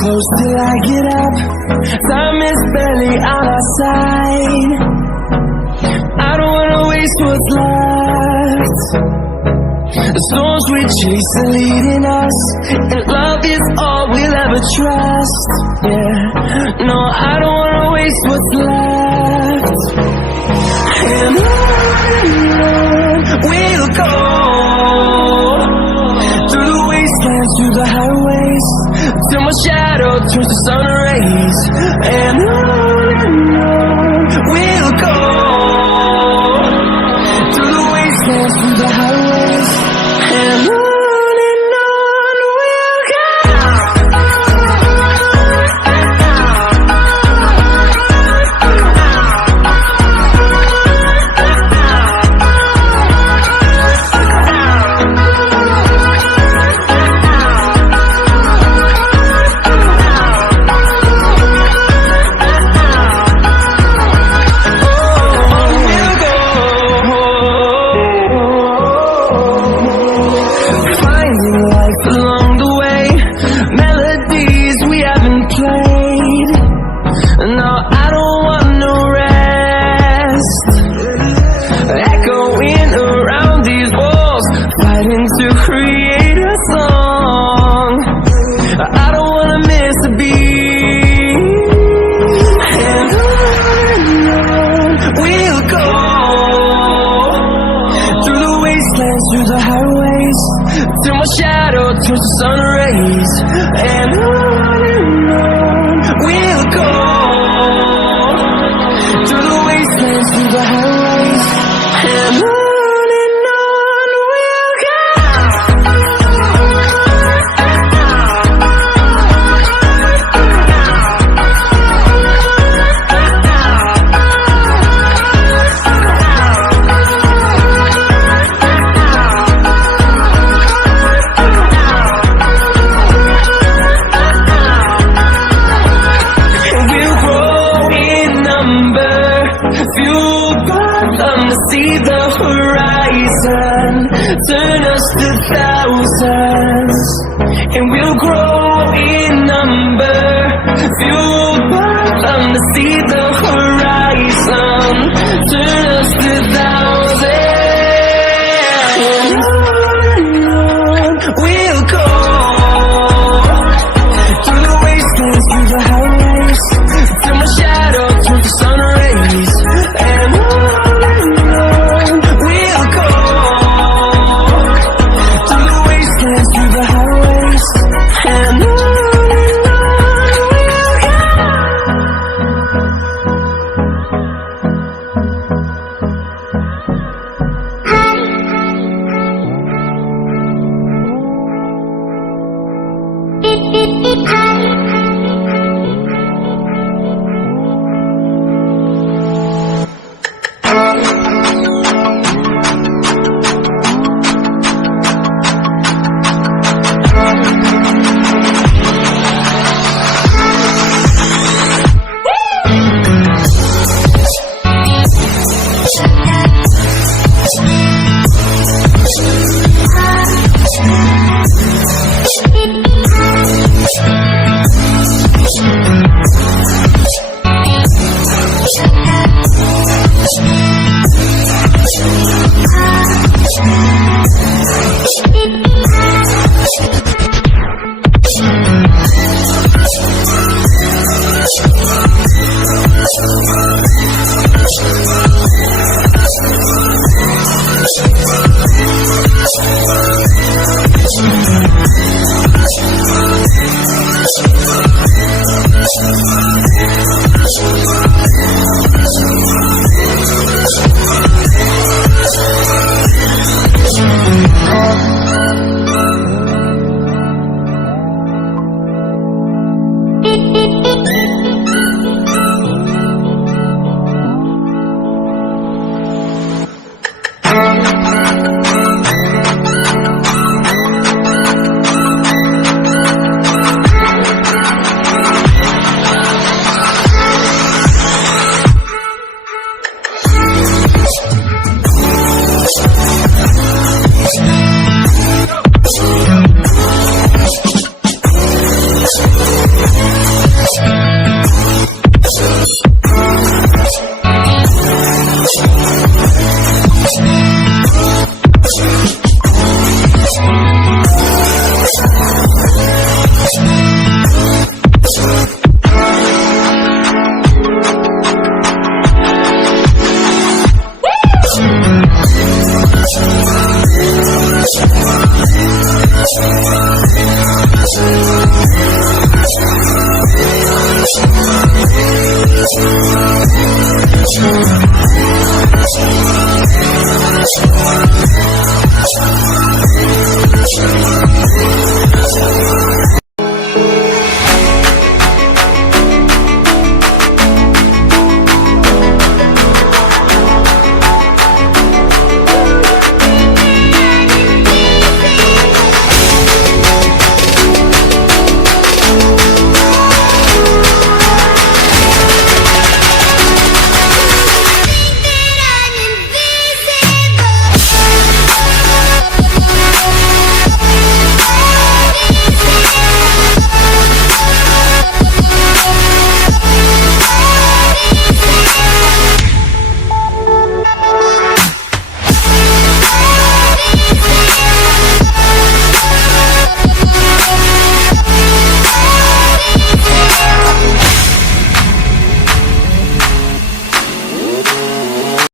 close till I get up. Time is barely on our side. I don't wanna waste what's left. The storms we chase are leading us, and love is all we'll ever trust. Yeah, no, I don't wanna waste what's left. And on we'll go, through the wastelands, through the highways, till my shadow turns to sun rays. And on we'll go, through the wastelands, through the highways, and on we'll go. Through the highways, till my shadow turns to sun rays. And on we'll go, through the wastelands, through the highways, and on we'll go. See the horizon, turn us to thousands, and we'll grow in number, fueled by them to see the horizon, turn us to thousands, and on we'll go, through the wastelands, through the highways, till my shadow turns to sun rays. And and on we'll go. We'll be right back.